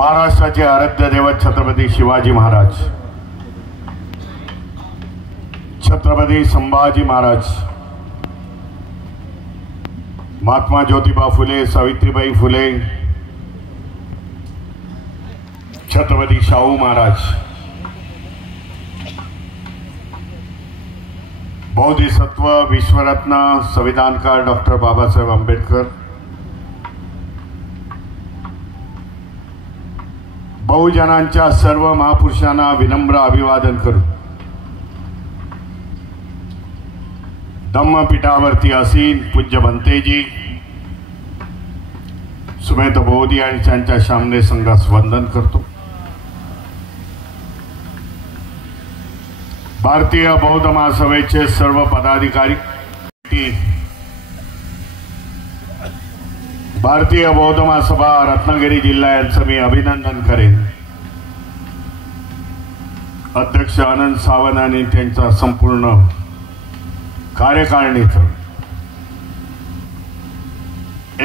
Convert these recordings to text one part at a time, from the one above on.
महाराष्ट्राचे आराध्य दैवत छत्रपती शिवाजी महाराज, छत्रपती संभाजी महाराज, महात्मा ज्योतिबा फुले, सावित्रीबाई फुले, छत्रपती शाहू महाराज, बोधिसत्व विश्वरत्न संविधानकार डॉक्टर बाबासाहेब आंबेडकर, बहुजनांच्या सर्व महापुरुषांना विनम्र अभिवादन करू धम्मपीठावरती आसीन पूज्य भंतेजी सुमेध बोधी आणि त्यांच्या सामने संघास वंदन करतो। भारतीय बौद्ध महासभेचे सर्व पदाधिकारी, भारतीय बौद्ध महासभा रत्नागिरी जिल्हा यांचं मी अभिनंदन करेन। अध्यक्ष आनंद सावंत आणि त्यांचा संपूर्ण कार्यकारिणीचं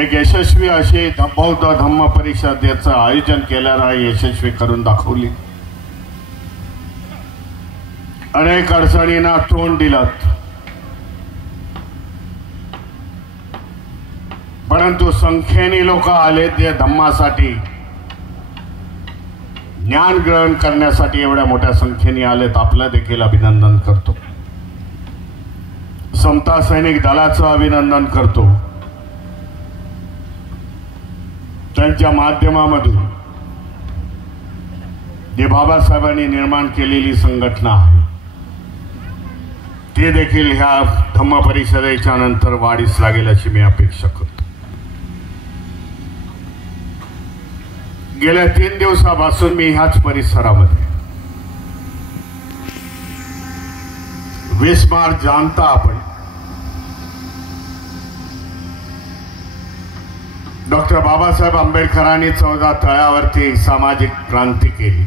एक यशस्वी अशी बौद्ध धम्म परिषद याचं आयोजन केल्यानं यशस्वी करून दाखवली। अनेक अडचणींना तोंड दिलं, परंतु संख्येने लोक आले ते धम्मासाठी, ज्ञान ग्रहण करण्यासाठी एवढ्या मोठ्या संख्येने आलेत। आपलं देखील अभिनंदन करतो। समता सैनिक दलाचं अभिनंदन करतो। त्यांच्या माध्यमामधून जे बाबासाहेबांनी निर्माण केलेली संघटना आहे ते देखील ह्या धम्म परिषदेच्या नंतर वाढीस लागेल अशी मी अपेक्षा करतो। गेल्या 3 दिवसापासून मी ह्याच परिसरामध्ये 20 मार्च जाणता आपण डॉक्टर बाबासाहेब आंबेडकरांनी 14 तळ्यावरती सामाजिक क्रांती केली।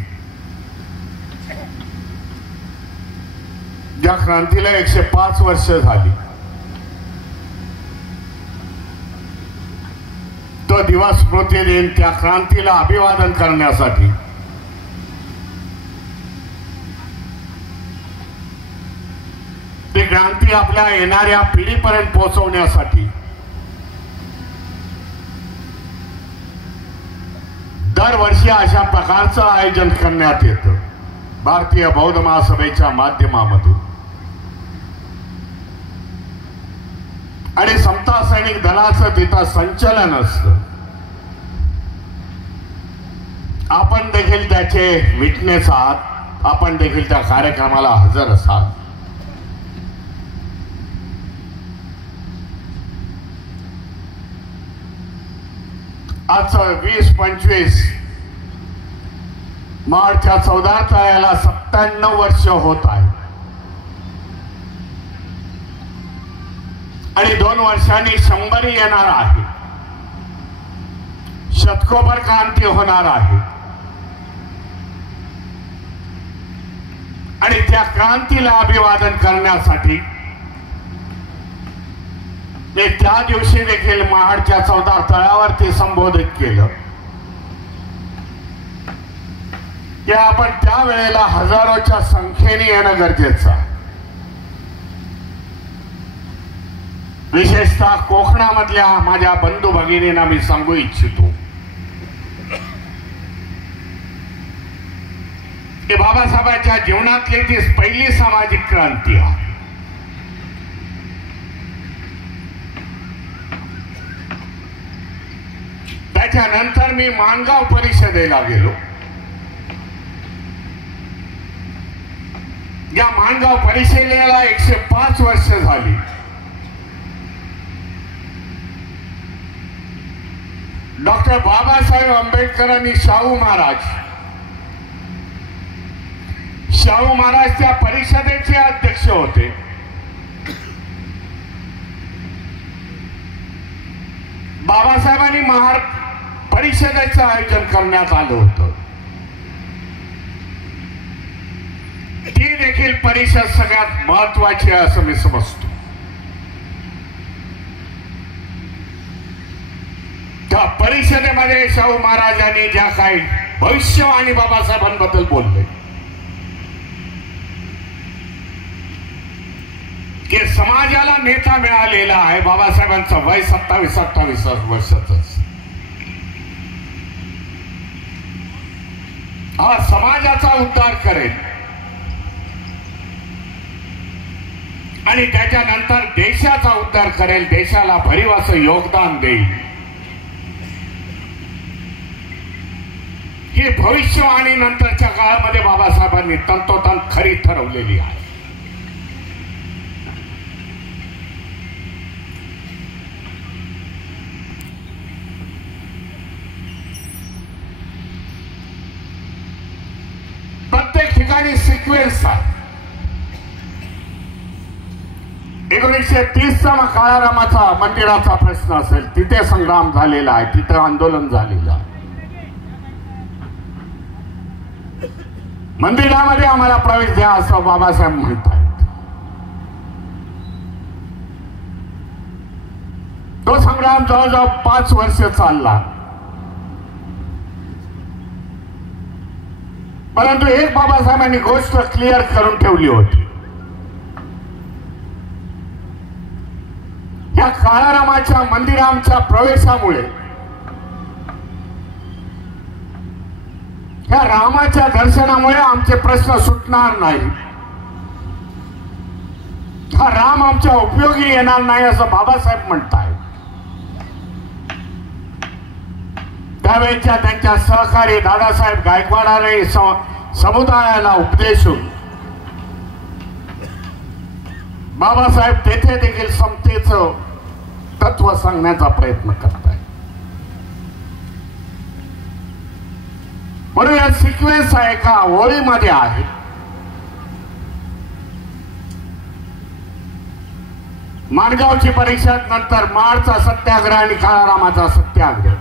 ज्या क्रांतीला 105 वर्ष झाली, तो दिवस स्मृती दिन त्या क्रांतीला अभिवादन करण्यासाठी ती क्रांती आपल्या येणाऱ्या पिढीपर्यंत पोहोचवण्यासाठी दरवर्षी अशा प्रकारचं आयोजन करण्यात येतं भारतीय बौद्ध महासभेच्या माध्यमामधून। आणि समता सैनिक दलाचं तिथं संचलन असतं। आपण देखील त्याचे विटनेस आहात, आपण देखील त्या कार्यक्रमाला हजर असाल। आज 20-25 मार्चच्या 14 तारखेला 97 वर्ष होत आहे आणि 2 वर्षांनी 100 येणार आहे। शतकोपर क्रांती होणार आहे आणि त्या क्रांतीला अभिवादन करण्यासाठी मी त्या दिवशी देखील महाडच्या 14 तळ्यावरती संबोधित केलं की आपण त्यावेळेला हजारोच्या संख्येने येणं गरजेचं आहे। विशेषतः कोकणामधल्या माझ्या बंधू भगिनींना मी सांगू इच्छितो की बाबासाहेबांच्या जीवनातली ती पहिली सामाजिक क्रांती आहे। त्याच्यानंतर मी माणगाव परिषदेला गेलो। या माणगाव परिषदेला 105 वर्ष झाली। डॉक्टर बाबासाहेब आंबेडकरांनी शाहू महाराज त्या परिषदेचे अध्यक्ष होते। बाबासाहेबांनी परिषदेचं आयोजन करण्यात आलं होतं। ती देखील परिषद सगळ्यात महत्वाची आहे असं मी समजतो। त्या परिषदेमध्ये शाहू महाराजांनी ज्या काही भविष्यवाणी बाबासाहेबांबद्दल बोलले की समाजाला नेता मिळालेला आहे, बाबासाहेबांचं वय 27-28 वर्षाचं, हा समाजाचा उद्धार करेल आणि त्याच्यानंतर देशाचा उद्धार करेल, देशाला भरीव असं योगदान देईल, ही भविष्यवाणी नंतरच्या काळामध्ये बाबासाहेबांनी तंतोतंत खरी ठरवलेली आहे. प्रत्येक ठिकाणी सिक्वेन्स आहे. 1930चा काळारामाचा मंदिराचा प्रश्न असेल, तिथे संग्राम झालेला आहे, तिथे आंदोलन झालेलं आहे. मंदिरामध्ये आम्हाला प्रवेश द्या असं बाबासाहेब म्हणतात. तो संग्राम जवळजवळ 5 वर्ष चालला. परंतु एक बाबासाहेबांनी गोष्ट क्लिअर करून ठेवली होती. या काळारामाच्या मंदिराच्या प्रवेशामुळे, या रामाच्या दर्शनामुळे आमचे प्रश्न सुटणार नाही, हा राम आमच्या उपयोगी येणार नाही असं बाबासाहेब म्हणतायत. त्यावेळेच्या त्यांच्या सहकारी दादासाहेब गायकवाडाने समुदायाला उपदेशून बाबासाहेब तेथे देखील समतेचं तत्व सांगण्याचा प्रयत्न करतायत. म्हणून या सिक्वेन्स आहे का ओळीमध्ये आहे. माणगावची परिषद, नंतर माडचा सत्याग्रह आणि काळारामाचा सत्याग्रह.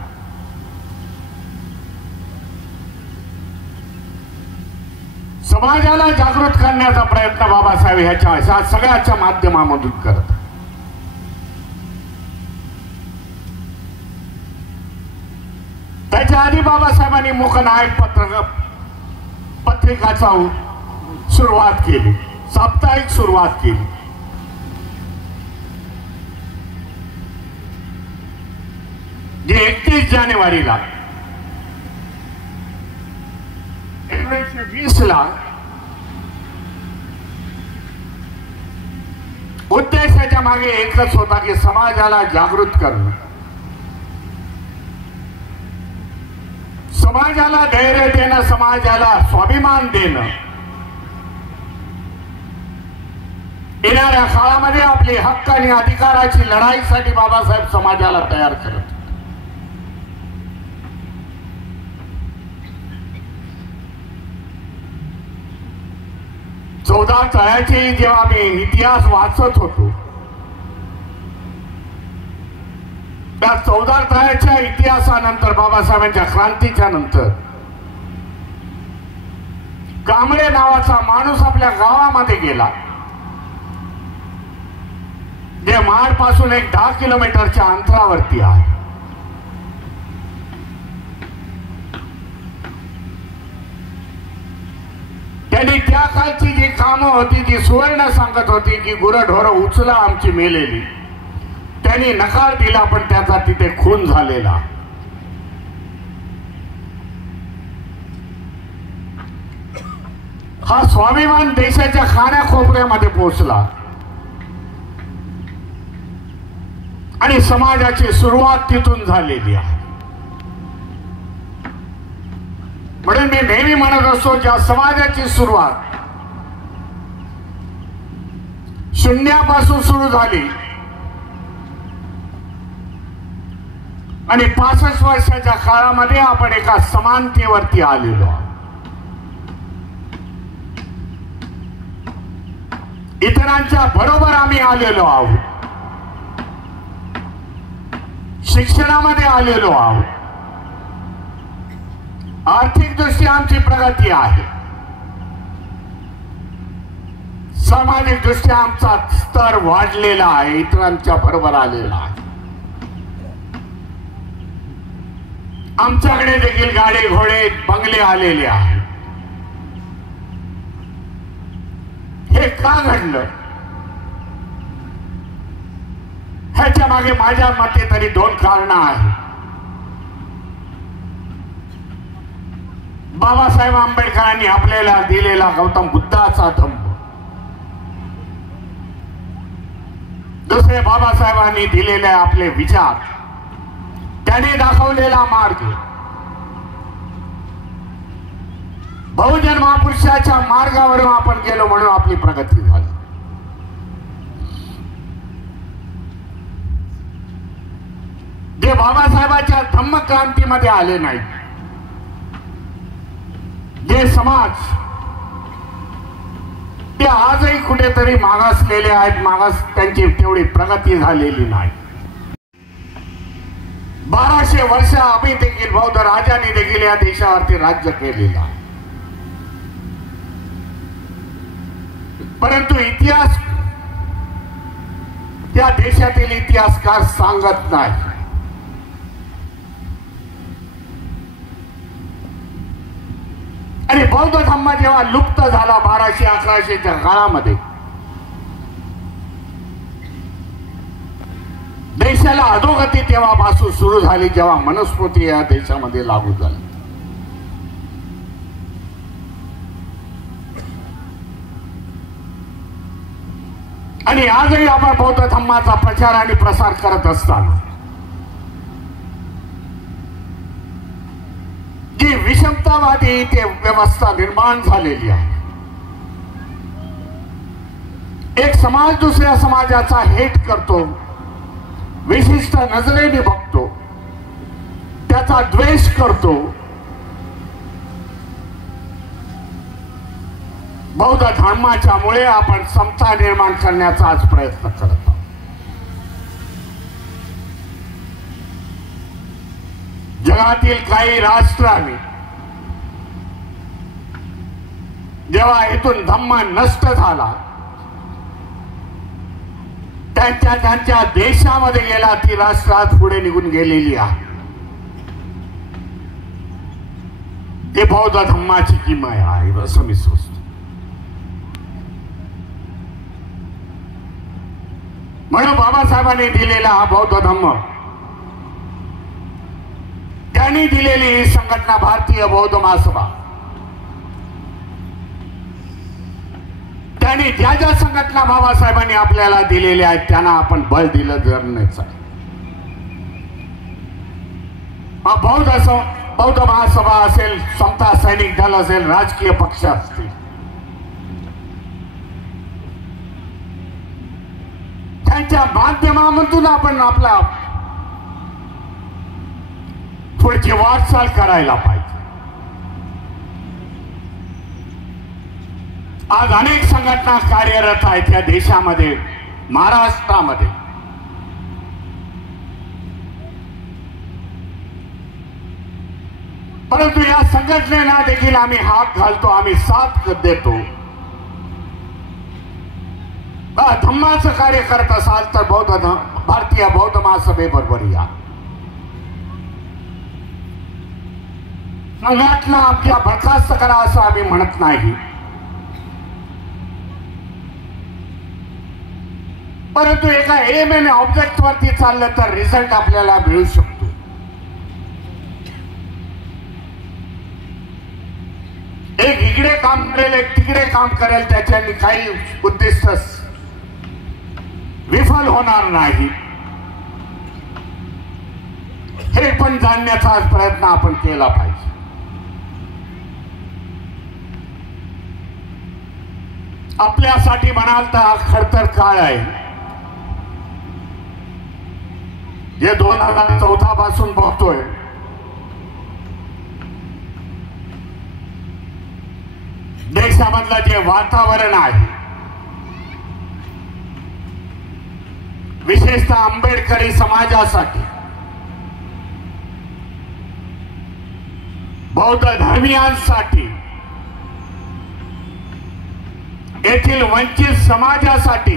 समाजाला जागृत करण्याचा प्रयत्न बाबासाहेब ह्या सगळ्याच्या माध्यमामधून करतात. त्याच्या आधी बाबासाहेबांनी मूकनायक पत्रिकाचा सुरुवात केली, साप्ताहिक सुरुवात केली. जे 31 जानेवारीला 1920ला उद्देशाच्या मागे एकच होता की समाजाला जागृत करणं, समाजाला धैर्य देणं, समाजाला स्वाभिमान देणं. येणाऱ्या काळामध्ये आपली हक्क आणि अधिकाराची लढाईसाठी बाबासाहेब समाजाला तयार करत. चौदा तळ्याचे जेव्हा मी इतिहास वाचत होतो, त्या 14 तळ्याच्या इतिहासानंतर, बाबासाहेबांच्या क्रांतीच्या नंतर, कांबळे नावाचा माणूस आपल्या गावामध्ये गेला, जे महाड पासून एक 10 किलोमीटरच्या अंतरावरती आहे. त्यांनी त्या काळची जी कामं होती ती सुवर्ण सांगत होती की गुरढोरं उचला आमची मेलेली. त्यांनी नकार दिला, पण त्याचा तिथे खून झालेला. हा स्वाभिमान देशाच्या कानाकोपऱ्यामध्ये पोहोचला आणि समाजाची सुरुवात तिथून झालेली आहे. म्हणून मी नेहमी म्हणत असतो, ज्या समाजाची सुरुवात शून्यापासून सुरू झाली आणि 65 वर्षाच्या काळामध्ये आपण एका समानतेवरती आलेलो आहोत. इतरांच्या बरोबर आम्ही आलेलो आहोत, शिक्षणामध्ये आलेलो आहोत, आर्थिक दृष्ट्या आमची प्रगती आहे, सामाजिक दृष्ट्या आमचा स्तर वाढलेला आहे, इतरांच्या बरोबर आलेला आहे. आमच्याकडे देखील गाडी घोडे बंगले आलेले आहेत. हे का घडलं? ह्याच्या मागे माझ्या मते तरी दोन कारणं आहेत. बाबासाहेब आंबेडकरांनी आपल्याला दिलेला गौतम बुद्धाचा धम्म, दुसरे बाबासाहेबांनी दिलेले आपले विचार, त्यांनी दाखवलेला मार्ग, बहुजन महापुरुषाच्या मार्गावरून आपण गेलो म्हणून आपली प्रगती झाली. जे बाबासाहेबांच्या धम्मक्रांतीमध्ये आले नाही, जे समाज ते आजही कुठेतरी मागासलेले आहेत, मागास त्यांची तेवढी प्रगती झालेली नाही. 1200 वर्ष आम्ही देखील बौद्ध राजांनी देखील या देशावरती राज्य केलेलं आहे. परंतु इतिहास, त्या देशातील इतिहासकार सांगत नाही. आणि बौद्ध धम्म जेव्हा लुप्त झाला 1200-1100च्या काळामध्ये, देशाला अधोगती तेव्हापासून सुरू झाली, जेव्हा मनुस्मृती या देशामध्ये लागू झाली. आणि आजही आपण बौद्ध धम्माचा प्रचार आणि प्रसार करत असताना जी विषमतावादी ते व्यवस्था निर्माण झालेली आहे, एक समाज दुसऱ्या समाजाचा हेट करतो, विशिष्ट नजरेने बघतो, त्याचा द्वेष करतो. बौद्ध धर्माच्या मुळे आपण समता निर्माण करण्याचा आज प्रयत्न करत आहोत. जगातील काही राष्ट्रांनी जेव्हा इथून धम्म नष्ट झाला, त्यांच्या देशामध्ये गेला, ती राष्ट्रात पुढे निघून गेलेली आहे. ते बौद्ध धम्माची किमया आहे असं मी समजतो. म्हणून बाबासाहेबांनी दिलेला हा बौद्ध धम्म, त्यांनी दिलेली ही संघटना भारतीय बौद्ध महासभा, त्यांनी ज्या ज्या संघटना बाबासाहेबांनी आपल्याला दिलेल्या आहेत त्यांना आपण बळ दिलं जरण्याचं. बौद्ध महासभा असेल, समता सैनिक दल असेल, राजकीय पक्ष असतील, त्यांच्या माध्यमातून आपण आपला पुढची वाटचाल करायला पाहिजे. आज अनेक संघटना कार्यरत आहेत या देशामध्ये, महाराष्ट्रामध्ये. परंतु या संघटनेला देखील आम्ही हात घालतो, आम्ही साथ देतो. धम्माचं कार्य करत असाल तर भारतीय बौद्ध महासभेबरोबर या. संघटना आपल्या बरखास्त करा असं आम्ही म्हणत नाही, परंतु एका एम एन ऑब्जेक्ट वरती चाललं तर रिझल्ट आपल्याला मिळू शकतो. एक इकडे काम करेल, एक तिकडे काम करेल, त्याच्यानी काही उद्दिष्ट विफल होणार नाही, हे पण जाणण्याचा प्रयत्न आपण केला पाहिजे. आपल्यासाठी म्हणाल तर हा खडतर काळ आहे, जे 2014 पासून बघतोय. देशामधलं जे वातावरण आहे, विशेषतः आंबेडकरी समाजासाठी, बौद्ध धर्मीयांसाठी, येथील वंचित समाजासाठी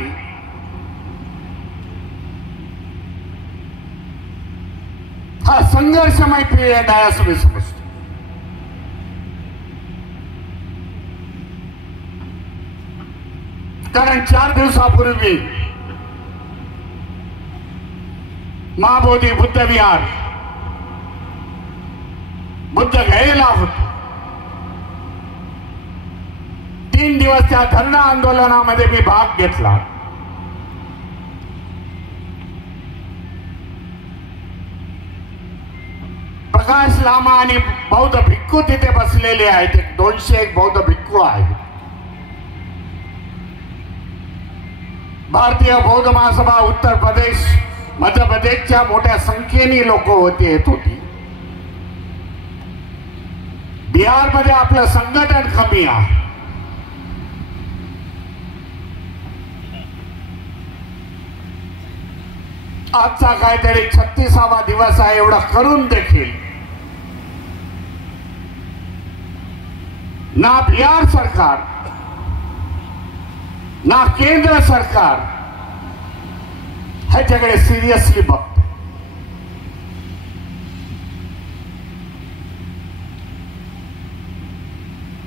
हा संघर्षमय पिरियड आहे असं मी समजतो. कारण 4 दिवसापूर्वी महाबोधी बुद्ध विहार बुद्ध गयेला होतो. 3 दिवस त्या धरणा आंदोलनामध्ये मी भाग घेतला. प्रकाश लामा आणि बौद्ध भिक्खू तिथे बसलेले आहेत. 201 बौद्ध भिक्खू आहेत. भारतीय बौद्ध महासभा उत्तर प्रदेश मध्य प्रदेशच्या मोठ्या संख्येने लोक येत होती. बिहारमध्ये आपलं संघटन कमी आहे. आजचा काहीतरी 36वा दिवस आहे. एवढा करून देखील ना बिहार सरकार ना केंद्र सरकार ह्याच्याकडे सिरियसली बघते.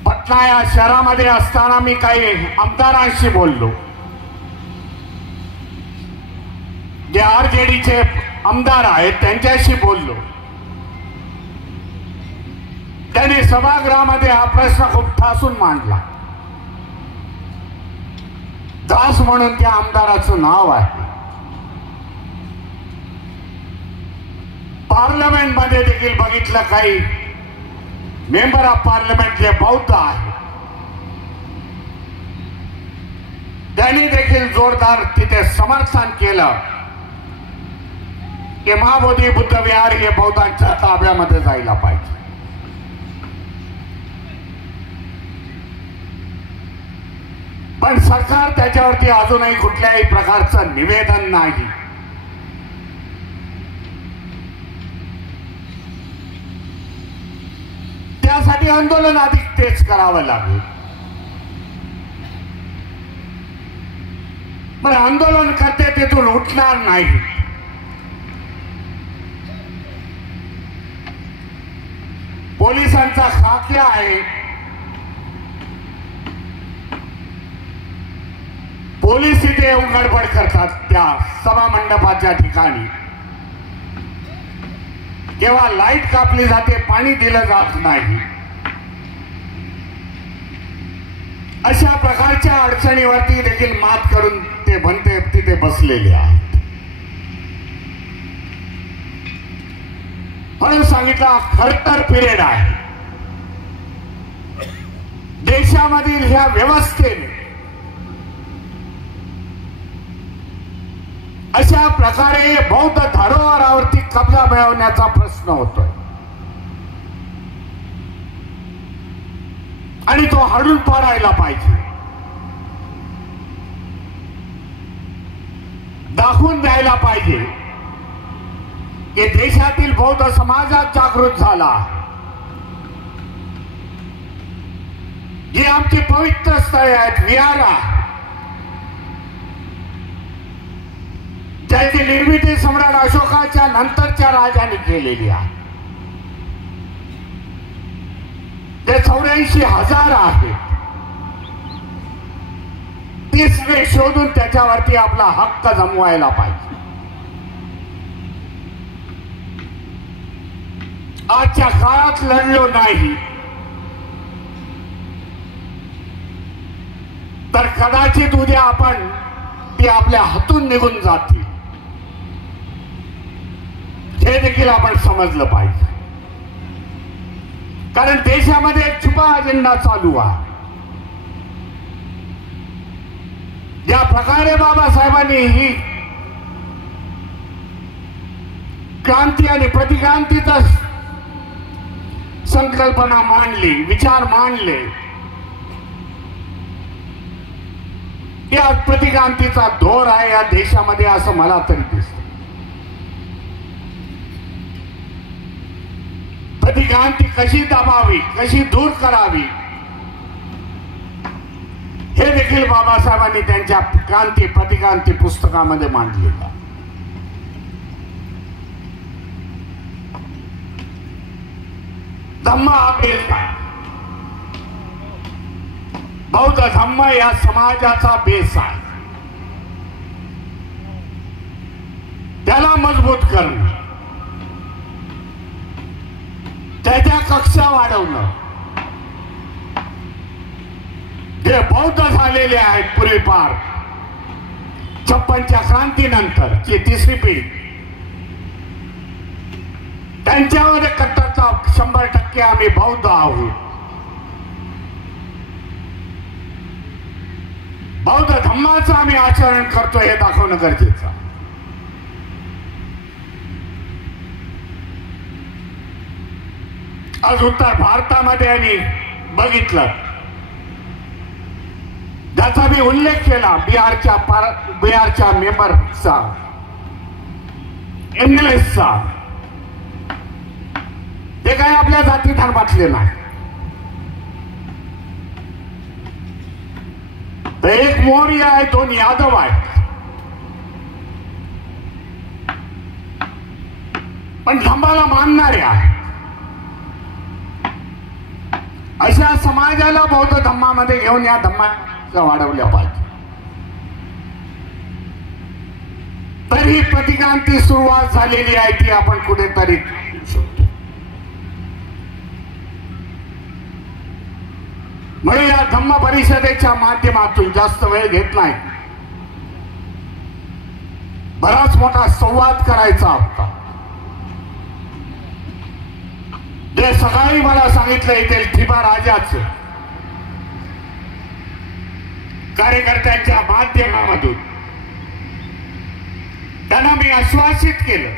पटना या शहरामध्ये असताना मी काही आमदारांशी बोललो. जे आरजेडीचे आमदार आहेत त्यांच्याशी बोललो. त्यांनी सभागृहामध्ये हा प्रश्न खूप ठासून मांडला. दास म्हणून त्या आमदाराचं नाव आहे. पार्लमेंट मध्ये देखील बघितलं काही मेंबर ऑफ पार्लमेंट जे बौद्ध आहेत त्यांनी देखील जोरदार तिथे समर्थन केलं की महाबोधी बुद्ध विहार हे बौद्धांच्या ताब्यामध्ये जायला पाहिजे. पण सरकार त्याच्यावरती अजूनही कुठल्याही प्रकारचं निवेदन नाही. त्यासाठी आंदोलन अधिक तेज करावं लागेल. पण आंदोलन करते तिथून उठणार नाही. पोलिसांचा खाक्या आहे. पोलीस तिथे येऊन गडबड करतात त्या सभा मंडपाच्या ठिकाणी. केव्हा लाईट कापली जाते, पाणी दिलं जात नाही. अशा प्रकारच्या अडचणीवरती देखील मात करून ते बनते तिथे बसलेले आहेत. म्हणून सांगितलं खरतर पिरियड आहे. देशामधील ह्या व्यवस्थेने अशा प्रकारे बौद्ध धरोहरावरती कब्जा मिळवण्याचा प्रश्न होतोय आणि तो हडून पाडायला पाहिजे. दाखवून द्यायला पाहिजे की देशातील बौद्ध समाजात जागृत झाला. जी आमची पवित्र स्थळे आहेत, विहारा, ज्याची निर्मिती सम्राट अशोकाच्या नंतरच्या राजाने केलेली आहे, ते 84,000 आहेत. तिसरे शोधून त्याच्यावरती आपला हक्क जमवायला पाहिजे. आजच्या काळात लढलो नाही तर कदाचित उद्या आपण ती आपल्या हातून निघून जातील हे देखील आपण समजलं पाहिजे. कारण देशामध्ये एक छुपा अजेंडा चालू आहे. ज्या प्रकारे बाबासाहेबांनी ही क्रांती आणि प्रतिक्रांतीचा संकल्पना मांडली, विचार मांडले, या प्रतिक्रांतीचा दौर आहे या देशामध्ये असं मला तरी दिसतं. प्रतिक्रांती कशी दाबावी, कशी दूर करावी हे देखील बाबासाहेबांनी त्यांच्या क्रांती प्रतिक्रांती पुस्तकामध्ये मांडलेलं. धम्म हा बेस आहे. बौद्ध धम्म या समाजाचा बेस आहे. त्याला मजबूत करणं, त्याच्या कक्षा वाढवणं. जे बौद्ध झालेले आहेत पूर्वीपार 56च्या क्रांतीनंतरची तिसरी पिढी, त्यांच्यामध्ये कट्टरता 100% आम्ही बौद्ध आहोत. बौद्ध धम्माचं आम्ही आचरण करतो हे दाखवणं गरजेचं. आज उत्तर भारतामध्ये आम्ही बघितलं, ज्याचा मी उल्लेख केला, बिहारच्या मेंबरचा, इंग्लिशचा, ते काय आपल्या जाती धर्मातले नाही. तर एक मौर्य आहे, 2 यादव आहेत. पण धम्माला मानणारे आहेत. अशा समाजाला बौद्ध धम्मामध्ये घेऊन या धम्माचं वाढवल्या पाहिजे. तर ही प्रतिक्रांती सुरुवात झालेली आहे ती आपण कुठेतरी शकतो. म्हणून या धम्म परिषदेच्या माध्यमातून जास्त वेळ घेत नाही, बराच मोठा संवाद करायचा होता. जे सकाळी मला सांगितलं इथे ठिबा राजाचं कार्यकर्त्यांच्या माध्यमामधून, त्यांना मी आश्वासित केलं,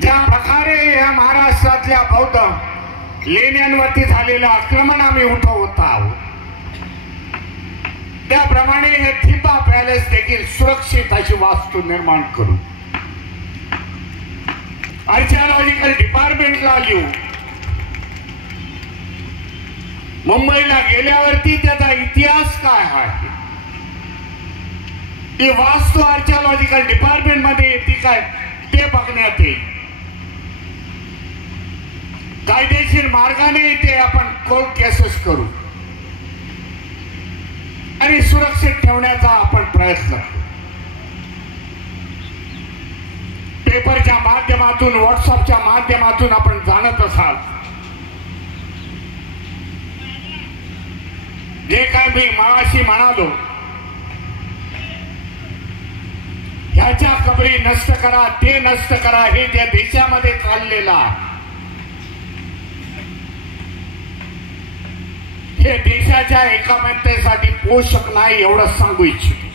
ज्या प्रकारे या महाराष्ट्रातल्या बौद्ध लेण्यांवरती झालेलं आक्रमण आम्ही उठवत आहोत, त्याप्रमाणे हे ठिबा पॅलेस देखील सुरक्षित अशी वास्तू निर्माण करू. आर्किओलॉजिकल डिपार्टमेंटला लिहू. मुंबईला गेल्यावरती त्याचा इतिहास काय आहे, ती वास्तू आर्किओलॉजिकल डिपार्टमेंट मध्ये येते काय ते बघण्यात येईल. कायदेशीर मार्गाने ते आपण कोर्ट केसेस करू आणि सुरक्षित ठेवण्याचा आपण प्रयत्न करू. पेपरच्या माध्यमातून, व्हॉट्सअपच्या माध्यमातून आपण जाणत असाल, जे काय मी मगाशी म्हणालो, ह्याच्या कबरी नष्ट करा, ते नष्ट करा, हे त्या देशामध्ये चाललेलं आहे. हे देशाच्या एकात्मतेसाठी पोषक नाही एवढं सांगू इच्छितो.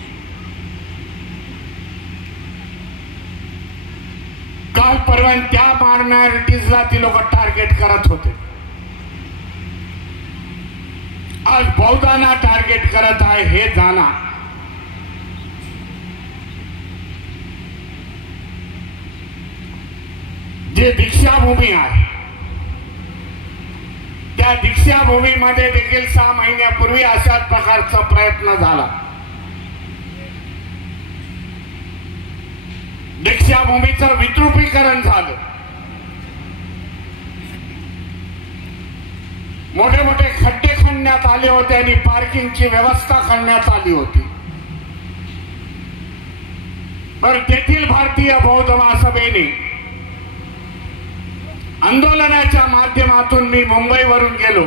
काल परवा त्या मायनॉरिटीजला ती लोक टार्गेट करत होते, आज बौद्धांना टार्गेट करत आहे हे जाणा. जे दीक्षाभूमी आहे त्या दीक्षाभूमीमध्ये देखील 6 महिन्यापूर्वी अशाच प्रकारचा प्रयत्न झाला. दीक्षाभूमीचं विद्रुपीकरण झालं. मोठे मोठे खड्डे खणण्यात आले होते आणि पार्किंगची व्यवस्था करण्यात आली होती. पण तेथील भारतीय बौद्ध महासभेने आंदोलनाच्या माध्यमातून मी मुंबईवरून गेलो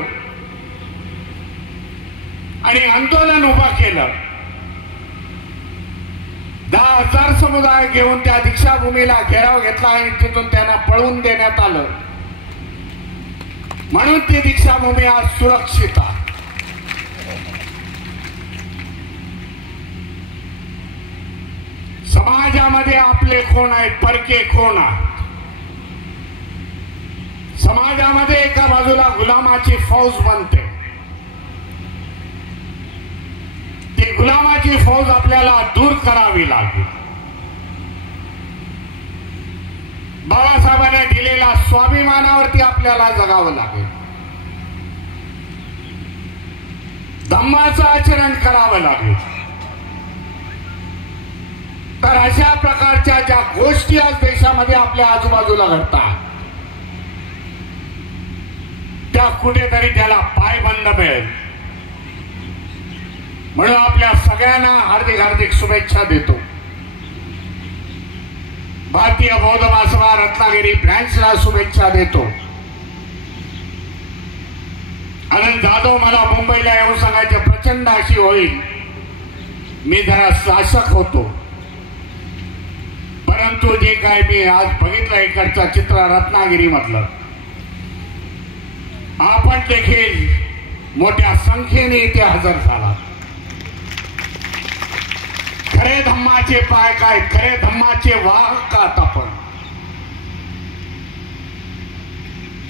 आणि आंदोलन उभा केलं. 10,000 समुदाय घेऊन त्या दीक्षाभूमीला घेराव घेतला आणि तिथून त्यांना पळवून देण्यात आलं. म्हणून ती दीक्षाभूमी आज सुरक्षित आहे. समाजामध्ये आपले कोण आहेत, परके कोण आहेत. समाजामध्ये एका बाजूला गुलामाची फौज बनते. ती गुलामाची फौज आपल्याला दूर करावी लागेल. बाळासाहेबांनी दिलेल्या स्वाभिमानावरती आपल्याला जगावं लागेल. धम्माचं आचरण करावं लागेल. तर अशा प्रकारच्या ज्या गोष्टी आज देशामध्ये आपल्या आजूबाजूला घडतात त्या कुठेतरी त्याला पायबंद मिळेल. म्हणून आपल्या सगळ्यांना हार्दिक हार्दिक शुभेच्छा देतो. भारतीय बौद्ध महासभा रत्नागिरी ब्रँचला शुभेच्छा देतो. आनंद जाधव मला मुंबईला येऊन सांगायचे प्रचंड अशी होईल, मी जरा शासक होतो, परंतु जे काय मी आज बघितलं इकडचं चित्र रत्नागिरी मधलं, आपण देखील मोठ्या संख्येने इथे हजर झाला. खरे धम्माचे पाय काय, खरे धम्माचे वाहक आहात आपण.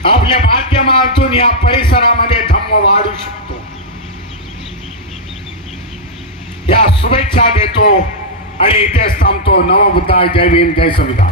आपल्या माध्यमातून या परिसरामध्ये धम्म वाढू शकतो. या शुभेच्छा देतो आणि इथेच थांबतो. नमो बुद्धाय. जय भीम. जय संविधान.